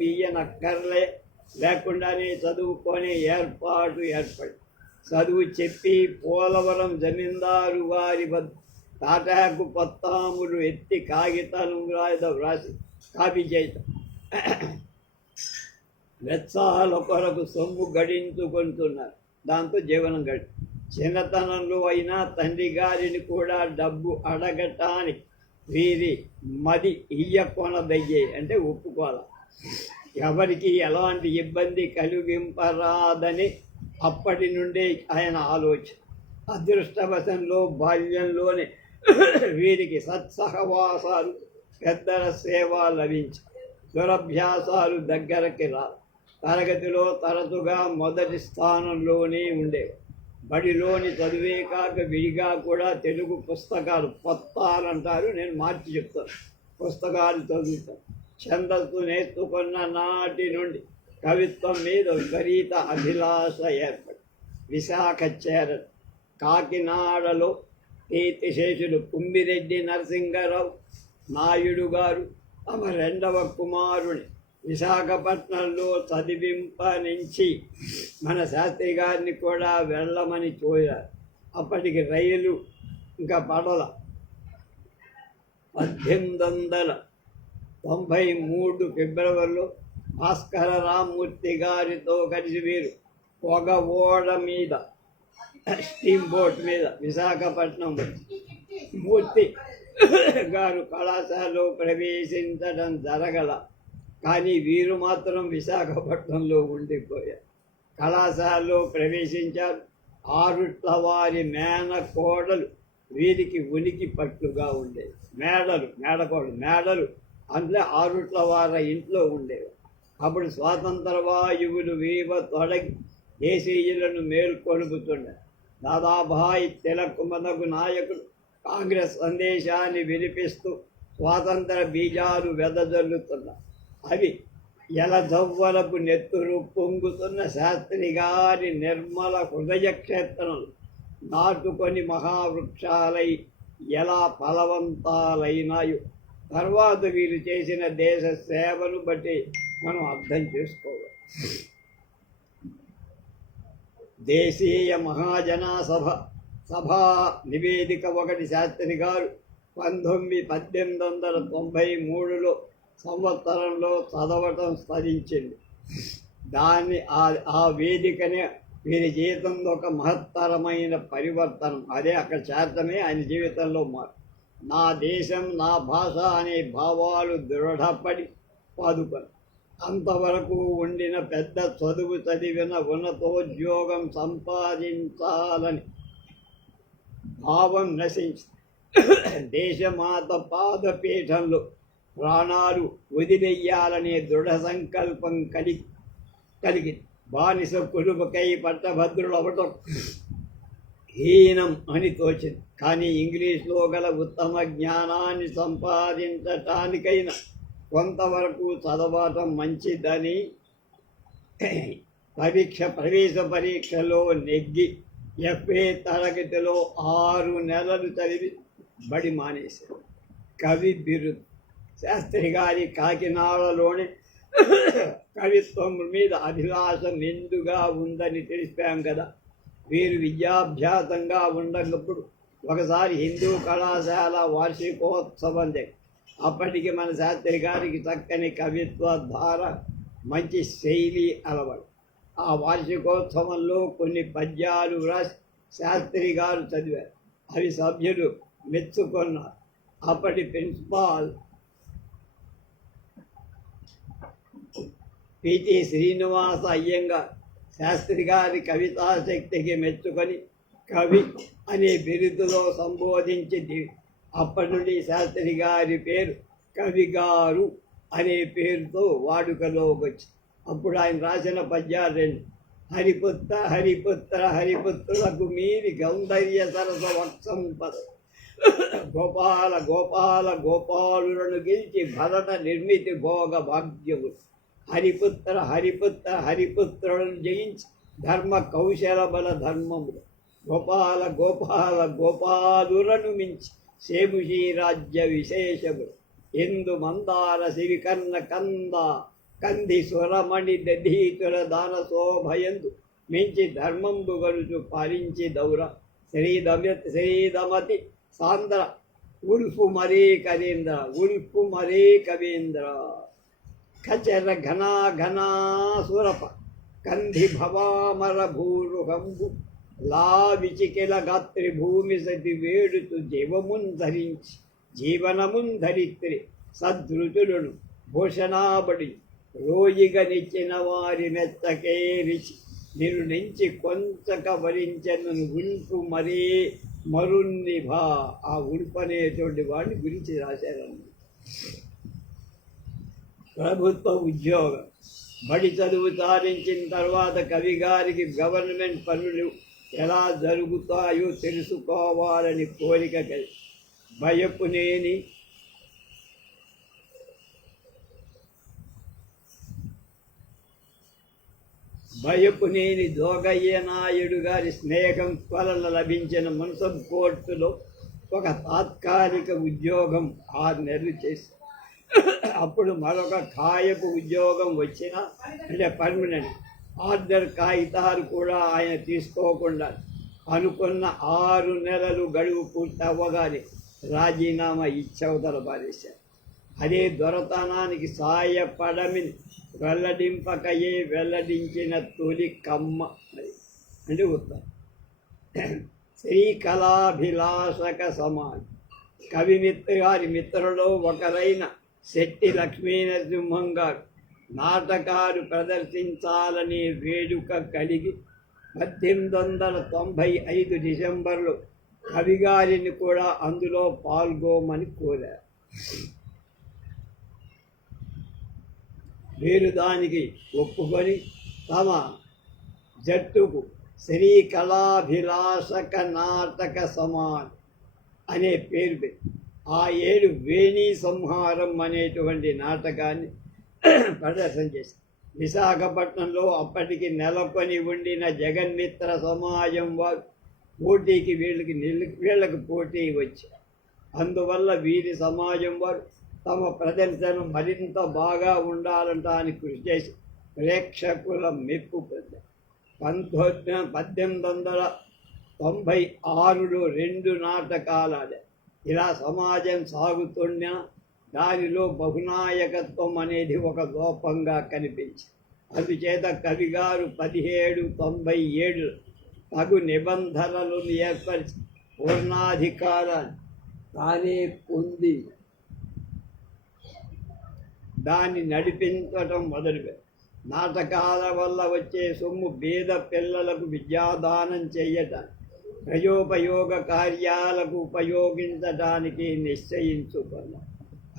లేకుండానే చదువుకొని ఏర్పడి చదువు చెప్పి పోలవరం జమీందారు వారి తాటాకు పత్తాములు ఎత్తి కాగితాలు వ్రాసి కాపీ చేయటం, వెత్సాల కొరకు సొమ్ము గడించుకుంటున్నారు. దాంతో జీవనం గడి. చిన్నతనంలో అయినా తండ్రి గారిని కూడా డబ్బు అడగటానికి వీరి మది ఇయ్యకొనదయ్యే, అంటే ఒప్పుకోవాలి. ఎవరికి ఎలాంటి ఇబ్బంది కలిగింపరాదని అప్పటి నుండే ఆయన ఆలోచన. అదృష్టవశంలో బాల్యంలోనే వీరికి సత్సహవాసాలు, పెద్దల సేవ లభించి దురభ్యాసాలు దగ్గరకి రా. తరగతిలో తరచుగా మొదటి స్థానంలోనే ఉండేవి. బడిలోని చదివే కాక విడిగా కూడా తెలుగు పుస్తకాలు, పొత్తాలంటారు, నేను మార్చి చెప్తాను, పుస్తకాలు చదువుతాను. ఛందస్సు నేర్చుకున్న నాటి నుండి కవిత్వం మీద విపరీత అభిలాష ఏర్పడి విశాఖ చేరడం. కాకినాడలో కీర్తిశేషులు కుమ్మిరెడ్డి నరసింగరావు నాయుడు గారు తమ రెండవ కుమారుని విశాఖపట్నంలో చదివింపనించి మన శాస్త్రి గారిని కూడా వెళ్ళమని కోరారు. అప్పటికి రైలు ఇంకా పడల. 1893 ఫిబ్రవరిలో భాస్కర రామ్మూర్తి గారితో కలిసి వీరు పొగ ఓడ మీద, స్టీమ్ బోట్ మీద విశాఖపట్నం మూర్తి గారు కళాశాలలో ప్రవేశించడం జరగల. కానీ వీరు మాత్రం విశాఖపట్నంలో ఉండిపోయారు. కళాశాలలో ప్రవేశించారు. ఆరుట్ల వారి మేనకోడలు వీరికి ఉనికి పట్టుగా ఉండేవి. మేడలు అందులో ఆరుట్ల వారి ఇంట్లో ఉండేవి. అప్పుడు స్వాతంత్ర వాయువులు వీవ తొడగి దేశీయులను మేల్కొలుపుతున్నారు. దాదాభాయ్ తిలక్ మొదలగు నాయకులు కాంగ్రెస్ సందేశాన్ని వినిపిస్తూ స్వాతంత్ర బీజాలు వెదజల్లుతున్నారు. అవి ఎలజవ్వలపు నెత్తురు పొంగుతున్న శాస్త్రి గారి నిర్మల హృదయ క్షేత్రంలో నాటుకొని మహావృక్షాలై ఎలా ఫలవంతాలైనాయో తర్వాత వీరు చేసిన దేశ సేవను బట్టి మనం అర్థం చేసుకోవాలి. దేశీయ మహాజన సభా నివేదిక ఒకటి శాస్త్రి గారు 1893లో సంవత్సరంలో చదవటం స్మరించింది. దాన్ని ఆ వేదికనే వీరి జీవితంలో ఒక మహత్తరమైన పరివర్తనం. అదే అక్కడ చేతమే ఆయన జీవితంలో నా దేశం నా భాష అనే భావాలు దృఢపడి పాదుకొని అంతవరకు ఉండిన పెద్ద చదువు చదివిన ఉన్నతోద్యోగం సంపాదించాలని భావం నశించి దేశమాత పాదపీఠంలో ప్రాణాలు వదిలేయాలనే దృఢ సంకల్పం కలిగి బానిస కులుపకై పట్టభద్రులవటం హీనం అని తోచింది. కానీ ఇంగ్లీష్లో గల ఉత్తమ జ్ఞానాన్ని సంపాదించటానికైనా కొంతవరకు చదవటం మంచిదని ప్రవేశ పరీక్షలో నెగ్గి FA తరగతిలో 6 నెలలు చదివి బడి మానేశారు. కవి బిరుదు శాస్త్రి గారి కాకినాడలోనే కవిత్వం మీద అభిలాష మెండుగా ఉందని తెలిపాం కదా. వీరు విద్యాభ్యాసంగా ఉండనప్పుడు ఒకసారి హిందూ కళాశాల వార్షికోత్సవం అప్పటికి మన శాస్త్రి గారికి చక్కని కవిత్వ ధార మంచి శైలి అలవాటు. ఆ వార్షికోత్సవంలో కొన్ని పద్యాలు వ్రాసి శాస్త్రి గారు చదివారు. అవి సభ్యులు మెచ్చుకున్నారు. అప్పటి ప్రిన్సిపాల్ PT శ్రీనివాస అయ్యంగార్ శాస్త్రి గారి కవితాశక్తికి మెచ్చుకొని కవి అనే బిరుదులో సంబోధించింది. అప్పటి నుండి శాస్త్రి గారి పేరు కవిగారు అనే పేరుతో వాడుకలోకి వచ్చింది. అప్పుడు ఆయన రాసిన పద్యాలు 2. హరిపుత్ర హరిపుత్ర హరిపుత్రులకు మీరి గౌంధర్య సరస వత్సంపద గోపాల గోపాల గోపాలులను గెలిచి భరత నిర్మితి భోగ భాగ్యము. హరిపుత్ర హరిపుత్ర హరిపుత్రులను జయించి ధర్మ కౌశల బల ధర్మములు. గోపాల గోపాల గోపాలులను మించి సేముషీ రాజ్య విశేషములు. ఎందు మందార శివికర్ణ కంద కంది స్వరమణి దధీతుల దాన శోభయందు మించి ధర్మంబు గరుచు పాలించి దౌర శ్రీదమతి సాంద్ర ఉల్ఫు మరీ కవీంద్ర ఉల్ఫు మరీ కవీంద్ర ఖచర ఘనా ఘనా సురప కంది భవామర భూరుహంబు లా విచికిల గాత్రి భూమి సతి వేడుతు జీవమున్ ధరించి జీవనమున్ ధరిత్రి సదృతులను భూషణాబడి రోయిగా నిచ్చిన వారి మెత్తకేరిచి నిన్ను నెంచి కొంచక భరించను ఉల్పు మరీ మరున్నిభా. ఆ ఉల్పు అనేటువంటి వాడిని గురించి రాశారన్న. ప్రభుత్వ ఉద్యోగం బడి చదువు సాధించిన తర్వాత కవి గారికి గవర్నమెంట్ పనులు ఎలా జరుగుతాయో తెలుసుకోవాలని కోరిక కలిగి భయపునేని జోగయ్య నాయుడు గారి స్నేహం వలన లభించిన మున్సిపల్ కోర్టులో ఒక తాత్కాలిక ఉద్యోగం 6 నెలలు చేసి అప్పుడు మరొక ఖాయపు ఉద్యోగం వచ్చినా అంటే పర్మనెంట్ ఆర్డర్ కాగితాలు కూడా ఆయన తీసుకోకుండా అనుకున్న 6 నెలలు గడువు పూర్తి అవ్వగానే రాజీనామా ఇచ్చవతల పారేశారు. అదే దొరతనానికి సాయపడమిని వెల్లడింపకయే వెల్లడించిన తొలి కమ్మ అంటే ఉత్తరం. శ్రీకళాభిలాషక సమాజ్ కవిమిత్ర గారి మిత్రులో ఒకరైన శెట్టి లక్ష్మీనరసింహం గారు నాటకాలు ప్రదర్శించాలనే వేడుక కలిగి 1895 డిసెంబర్లో కవిగారిని కూడా అందులో పాల్గొమని కోరారు. వీరు దానికి ఒప్పుకొని తమ జట్టుకు శ్రీ కళాభిలాషక నాటక సమాన్ అనే పేరు పెట్టి ఆ ఏడు వేణీ సంహారం అనేటువంటి నాటకాన్ని ప్రదర్శన చేశారు. విశాఖపట్నంలో అప్పటికి నెలకొని ఉండిన జగన్మిత్ర సమాజం వారు పోటీకి వీళ్ళకి పోటీ వచ్చారు. అందువల్ల వీరి సమాజం వారు తమ ప్రదర్శన మరింత బాగా ఉండాలంటానికి కృషి చేసి ప్రేక్షకుల మెప్పు పొందారు. 1896లో 2 నాటకాలు ఆడారు. ఇలా సమాజం సాగుతున్న దానిలో బహునాయకత్వం అనేది ఒక లోపంగా కనిపించింది. అందుచేత కవిగారు 1797 తగు నిబంధనలను ఏర్పరిచి పూర్ణాధికారాన్ని తానే పొంది దాన్ని నడిపించటం మొదలుపెట్టారు. నాటకాల వల్ల వచ్చే సొమ్ము బీద పిల్లలకు విద్యాదానం చేయటానికి, ప్రయోపయోగ కార్యాలకు ఉపయోగించటానికి నిశ్చయించుకున్నారు.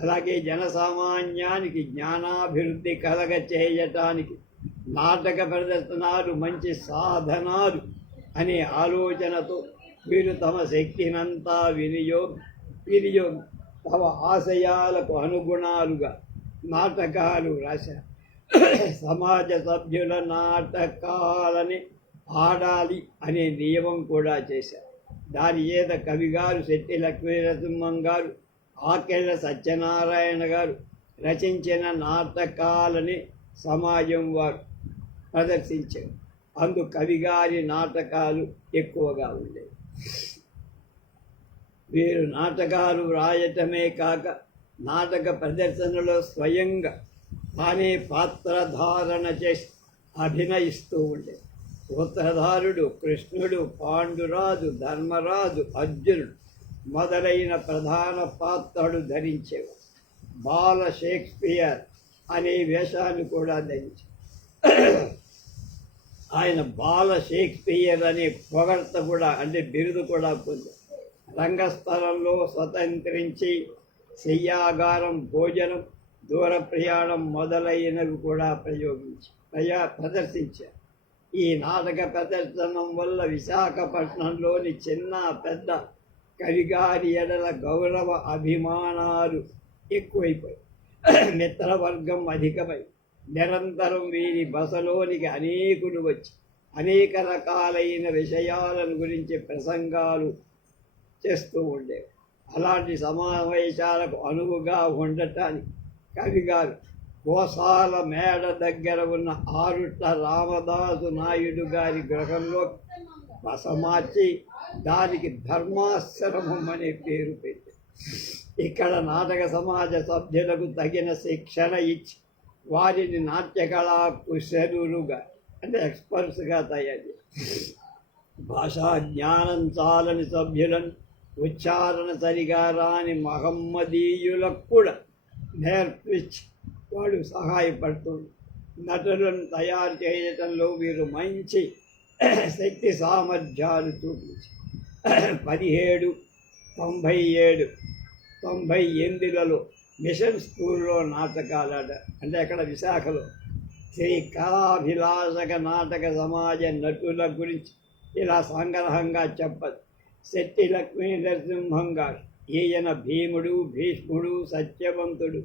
అలాగే జనసామాన్యానికి జ్ఞానాభివృద్ధి కలగ చేయటానికి నాటక ప్రదర్శనలు మంచి సాధనాలు అనే ఆలోచనతో వీరు తమ శక్తినంతా వినియోగం తమ ఆశయాలకు అనుగుణాలుగా నాటకాలు రాశారు. సమాజ సభ్యుల నాటకాలని ఆడాలి అనే నియమం కూడా చేశారు. దాని చేత కవిగారు శెట్టి లక్ష్మీనరసింహం గారు, ఆకెళ్ళ సత్యనారాయణ గారు రచించిన నాటకాలని సమాజం వారు ప్రదర్శించారు. అందు కవిగారి నాటకాలు ఎక్కువగా ఉండేవి. వీరు నాటకాలు రాయటమే కాక నాటక ప్రదర్శనలో స్వయంగా తానే పాత్రధారణ చేసి అభినయిస్తూ ఉండేది. సూత్రధారుడు కృష్ణుడు, పాండురాజు, ధర్మరాజు, అర్జునుడు మొదలైన ప్రధాన పాత్రలు ధరించేవారు. బాల షేక్స్పియర్ అనే వేషాన్ని కూడా ధరించారు. ఆయన బాల షేక్స్పియర్ అనే పొగడ్త కూడా అంటే బిరుదు కూడా పొందారు. రంగస్థలంలో స్వతంత్రించి శయ్యాగారం, భోజనం, దూర ప్రయాణం మొదలైనవి కూడా ప్రదర్శించారు. ఈ నాటక ప్రదర్శనం వల్ల విశాఖపట్నంలోని చిన్న పెద్ద కవిగారి ఎడల గౌరవ అభిమానాలు ఎక్కువైపోయాయి. మిత్రవర్గం అధికమై నిరంతరం వీరి బసలోనికి అనేకులు వచ్చి అనేక రకాలైన విషయాలను గురించి ప్రసంగాలు చేస్తూ ఉండేవి. అలాంటి సమావేశాలకు అనువుగా ఉండటానికి కవిగారు గోసాల మేడ దగ్గర ఉన్న ఆరుట్ల రామదాసు నాయుడు గారి గృహంలో బసమార్చి దానికి ధర్మాశ్రమం అనే పేరు పెట్టి ఇక్కడ నాటక సమాజ సభ్యులకు తగిన శిక్షణ ఇచ్చి వారిని నాట్యకళా కుశలులుగా అంటే ఎక్స్పర్ట్స్గా తయారు భాషా జ్ఞానం చాలని సభ్యులను ఉచ్చారణ సరిగా రాని మహమ్మదీయులకు కూడా నేర్పించి వాడు సహాయపడుతుంది. నటులను తయారు చేయటంలో వీరు మంచి శక్తి సామర్థ్యాలు చూపించి 1797 మిషన్ స్కూల్లో నాటకాలు అంటే అక్కడ విశాఖలో శ్రీ కళాభిలాషక నాటక సమాజ నటుల గురించి ఇలా సంగ్రహంగా చెప్పదు. శెట్టి లక్ష్మీ నరసింహం గారు ఈయన భీముడు, భీష్ముడు, సత్యవంతుడు,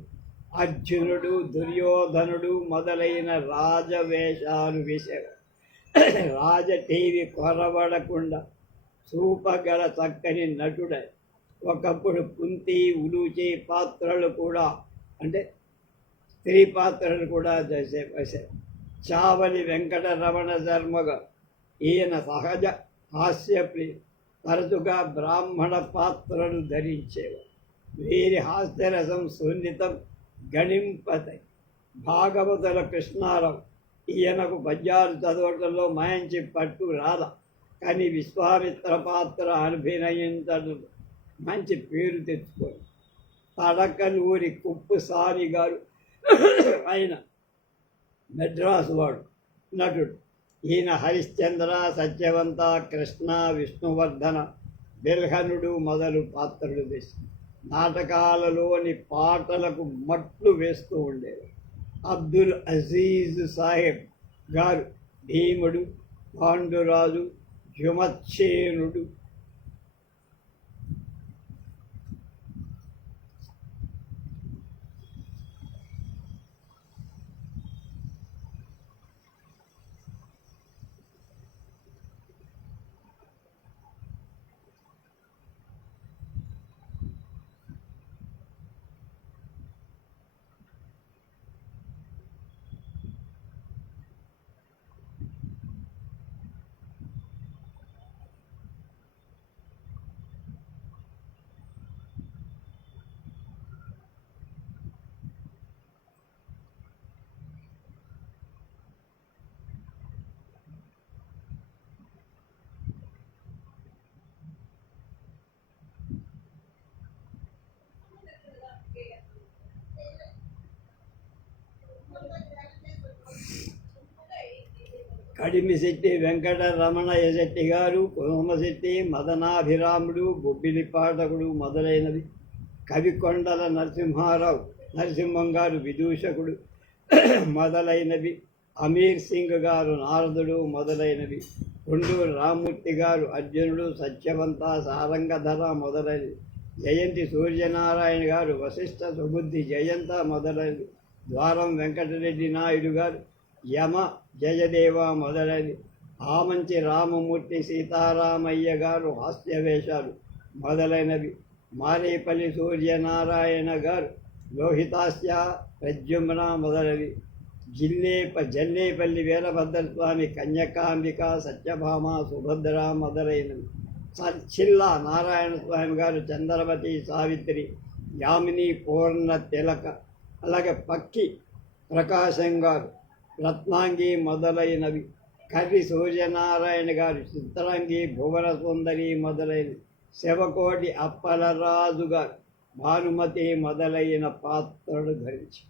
అర్జునుడు, దుర్యోధనుడు మొదలైన రాజవేషాలు వేశారు. రాజటీవీ కొరబడకుండా చూపగల చక్కని నటుడై ఒకప్పుడు కుంతి, ఉలూచి పాత్రలు కూడా అంటే స్త్రీ పాత్రలు కూడా వేశారు. చావలి వెంకటరమణ శర్మగా ఈయన సహజ హాస్యప్రియ, తరచుగా బ్రాహ్మణ పాత్రలు ధరించేవారు. వీరి హాస్యరసం సున్నితం గణింపతై. భాగవతుల కృష్ణారావు ఈయనకు పద్యాలు చదవటంలో మంచి పట్టు రాల, కానీ విశ్వామిత్ర పాత్ర అభినయించడం మంచి పేరు తెచ్చుకోండి. తడకలూరి కుప్పుసారి గారు ఆయన మెడ్రాసు వాడు నటుడు. ఈయన హరిశ్చంద్ర, సత్యవంత, కృష్ణ, విష్ణువర్ధన, బిల్హనుడు మొదలు పాత్రలు వేసి నాటకాలలోని పాటలకు మట్లు వేస్తూ ఉండేవారు. అబ్దుల్ అజీజ్ సాహెబ్ గారు భీముడు, పాండురాజు, జుమత్సేనుడు. కడిమిశెట్టి వెంకటరమణయ్య శెట్టి గారు, కోమశెట్టి మదనాభిరాముడు, బొబ్బిలి పాఠకుడు మొదలైనవి. కవికొండల నరసింహం గారు విదూషకుడు మొదలైనవి. అమీర్ సింగ్ గారు నారదుడు మొదలైనవి. కొండూరు రామ్మూర్తి గారు అర్జునుడు, సత్యవంత, సారంగధర మొదలైనవి. జయంతి సూర్యనారాయణ గారు వశిష్ఠ సుబుద్ధి జయంత మొదలైనవి. ద్వారం వెంకటరెడ్డి నాయుడు గారు యమ జయదేవ మొదలైనవి. ఆమంచి రామమూర్తి సీతారామయ్య గారు హాస్యవేషాలు మొదలైనవి. మారేపల్లి సూర్యనారాయణ గారు లోహితాస్య ప్రద్యుమ్న మొదలవి. జల్లేపల్లి వీరభద్రస్వామి కన్యకాంబిక, సత్యభామ, సుభద్ర మొదలైనవి. చిల్లా నారాయణ స్వామి గారు చంద్రవతి, సావిత్రి, యామిని, పూర్ణ తిలక. అలాగే పక్కి ప్రకాశం గారు రత్నాంగి మొదలైనవి. కర్రి సూర్యనారాయణ గారు చిత్రాంగి, భువన సుందరి మొదలైనవి. శివకోటి అప్పలరాజు గారు భానుమతి మొదలైన పాత్రలు ధరించి.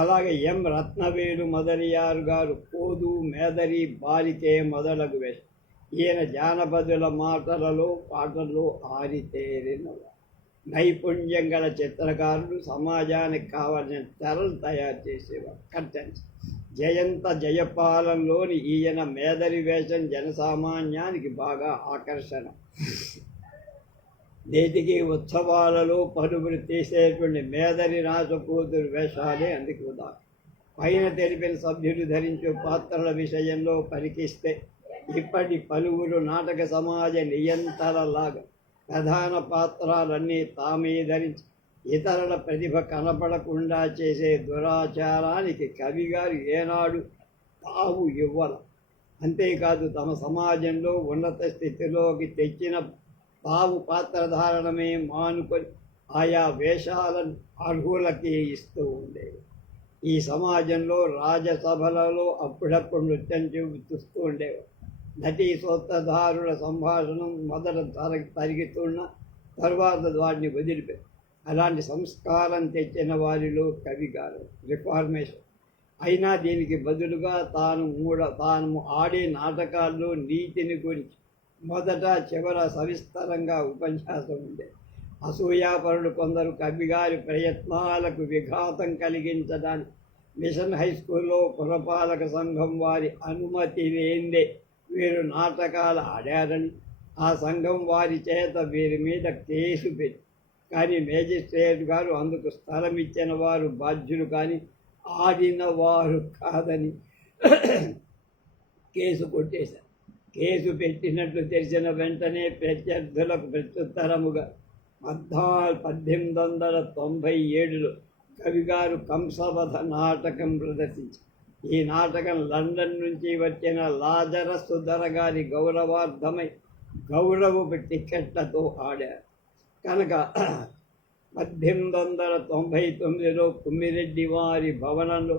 అలాగే ఎం రత్నవేలు మొదలియారు గారు కోదు, మేదరి, బాలికే మొదలగు వేషం. ఈయన జానపదుల మాటలలో పాటల్లో ఆరితేరిన నైపుణ్యం గల చిత్రకారుడు. సమాజానికి కావాల్సిన తెరలు తయారు చేసేవారు, కర్టెన్స్. జయంత జయపాలంలోని ఈయన మేదరి వేషం జనసామాన్యానికి బాగా ఆకర్షణ. నేటికి ఉత్సవాలలో పరుగులు తీసేటువంటి మేదరి రాజకూతురు వేషాలే అందుకు ఉదాహరణ. పైన తెలిపిన సభ్యులు ధరించే పాత్రల విషయంలో పరికిస్తే ఇప్పటి పలువురు నాటక సమాజ నియంత్రణలాగా ప్రధాన పాత్రలన్నీ తామే ధరించి ఇతరుల ప్రతిభ కనపడకుండా చేసే దురాచారానికి కవిగారు ఏనాడు తావు ఇవ్వల. అంతేకాదు తమ సమాజంలో ఉన్నత స్థితిలోకి తెచ్చిన తావు పాత్రధారణమే మానుకొని ఆయా వేషాలను అర్హులకి ఇస్తూ ఉండేవి. ఈ సమాజంలో రాజసభలలో అప్పుడప్పుడు నృత్యం చూస్తూ ఉండేవారు. నటీ సూత్రధారుల సంభాషణం మొదట తరుగుతున్న తర్వాత వాటిని వదిలిపెట్టి అలాంటి సంస్కారం తెచ్చిన వారిలో కవి గారు రిఫార్మేషన్. అయినా దీనికి బదులుగా తాను ఆడే నాటకాల్లో నీతిని గురించి మొదట చివర సవిస్తరంగా ఉపన్యాసం ఉండే. అసూయాపరుడు కొందరు కవిగారి ప్రయత్నాలకు విఘాతం కలిగించడానికి మిషన్ హై స్కూల్లో పురపాలక సంఘం వారి అనుమతి లేందే వీరు నాటకాలు ఆడారని ఆ సంఘం వారి చేత వీరి మీద కేసు పెట్టి, కానీ మేజిస్ట్రేట్ గారు అందుకు స్థలం ఇచ్చిన వారు బాధ్యులు కానీ ఆడిన వారు కాదని కేసు కొట్టేశారు. కేసు పెట్టినట్లు తెలిసిన వెంటనే ప్రత్యర్థులకు ప్రత్యుత్తరముగా 1897లో కవిగారు కంసవధ నాటకం ప్రదర్శించారు. ఈ నాటకం లండన్ నుంచి వచ్చిన లాజరస్ ధర గారి గౌరవార్థమై గౌరవపు టిక్కెట్లతో ఆడారు కనుక 1899లో కుమ్మిరెడ్డి వారి భవనంలో,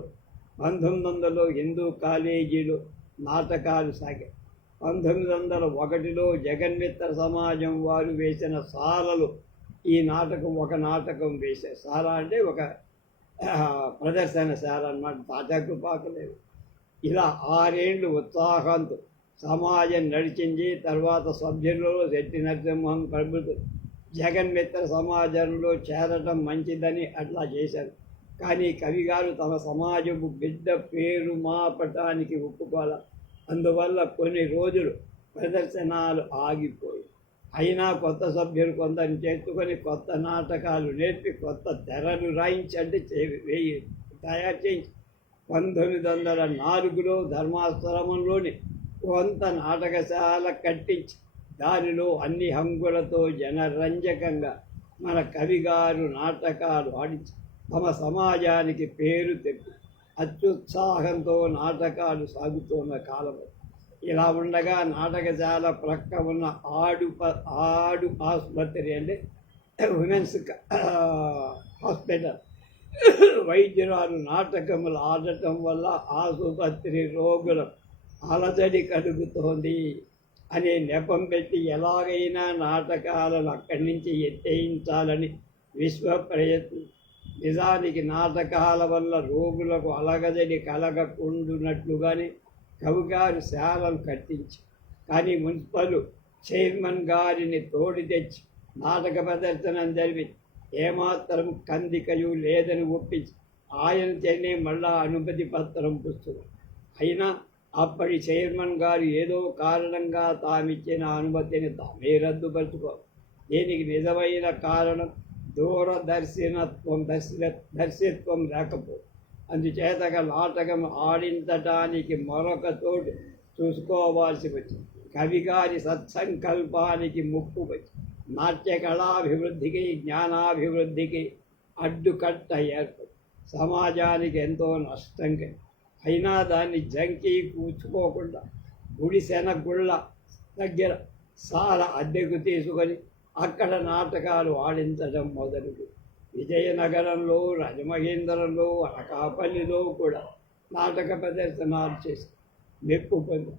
1900లో హిందూ కాలేజీలో నాటకాలు సాగాయి. 1901లో జగన్మిత్ర సమాజం వారు వేసిన సాలలో ఈ నాటకం ఒక నాటకం వేశారు. సాల అంటే ఒక ప్రదర్శనశాల అన్నమాట, తాటాకు పాకలేదు. ఇలా 6 ఏళ్ళు ఉత్సాహంతో సమాజం నడిచింది. తర్వాత సభ్యులలో శెట్టి నరసింహం ప్రభుత్వం జగన్మిత్ర సమాజంలో చేరటం మంచిదని అట్లా చేశారు. కానీ కవిగారు తమ సమాజపు బిడ్డ పేరు మాపటానికి ఒప్పుకోల. అందువల్ల కొన్ని రోజులు ప్రదర్శనలు ఆగిపోయి, అయినా కొత్త సభ్యులు కొందరిని చేర్చుకొని కొత్త నాటకాలు నేర్పి కొత్త తెరలు రాయించండి తయారు చేయించి 1904లో ధర్మాశ్రమంలోని కొంత నాటకశాల కట్టించి దానిలో అన్ని హంగులతో జనరంజకంగా మన కవిగారు నాటకాలు ఆడించి తమ సమాజానికి పేరు తెప్పి అత్యుత్సాహంతో నాటకాలు సాగుతున్న కాలం. ఇలా ఉండగా నాటకశాల ప్రక్క ఉన్న ఆడు ఆసుపత్రి అంటే ఉమెన్స్ హాస్పిటల్ వైద్యురాలు నాటకములు ఆడటం వల్ల ఆసుపత్రి రోగుల అలజడి కలుగుతోంది అనే నెపం పెట్టి ఎలాగైనా నాటకాలను అక్కడి నుంచి ఎత్తేయించాలని విశ్వ ప్రయత్నం. నిజానికి నాటకాల వల్ల రోగులకు అలగజడి కలగకుండునట్లుగానే కవిగారు శాలను కట్టించి, కానీ మున్సిపల్ చైర్మన్ గారిని తోడి తెచ్చి నాటక ప్రదర్శనం జరిపి ఏమాత్రం కందికయు లేదని ఒప్పించి ఆయన చేనే మళ్ళా అనుమతి పత్రం పుస్తకం. అయినా అప్పటి చైర్మన్ గారు ఏదో కారణంగా తామిచ్చిన అనుమతిని తామే రద్దుపరుచుకోవాలి. దీనికి నిజమైన కారణం దర్శిత్వం లేకపోతే. అందుచేతగా నాటకం ఆడించటానికి మరొక చోటు చూసుకోవాల్సి వచ్చింది. కవిగారి సత్సంకల్పానికి ముప్పు వచ్చి నాట్య కళాభివృద్ధికి జ్ఞానాభివృద్ధికి అడ్డుకట్ట ఏర్పడి సమాజానికి ఎంతో నష్టం కలిగి, అయినా దాన్ని జంకి కూర్చుకోకుండా గుడిసెన గుళ్ళ దగ్గర సాల అద్దెకు తీసుకొని అక్కడ నాటకాలు ఆడించడం మొదలు. విజయనగరంలో, రాజమహేంద్రంలో, అనకాపల్లిలో కూడా నాటక ప్రదర్శనలు చేసి మెప్పు పొంది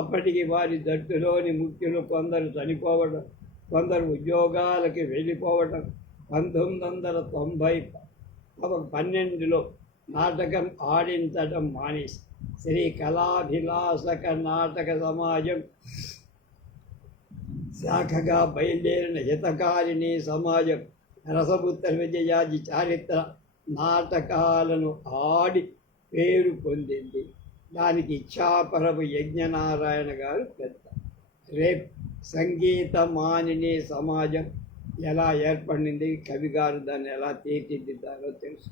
అప్పటికి వారి జట్టులోని ముఖ్యులు కొందరు చనిపోవడం, కొందరు ఉద్యోగాలకి వెళ్ళిపోవడం 1912లో నాటకం ఆడించడం మానేసి శ్రీ కళాభిలాషక నాటక సమాజం శాఖగా బయలుదేరిన హితకారిణి సమాజం రసపుత్ర విజయాజి చారిత్ర నాటకాలను ఆడి పేరు పొందింది. దానికి ఇచ్ఛాపరపు యజ్ఞనారాయణ గారు పెద్ద. రేపు సంగీత మానిని సమాజం ఎలా ఏర్పడింది, కవిగారు దాన్ని ఎలా తీర్చిదిద్దారో తెలుసు.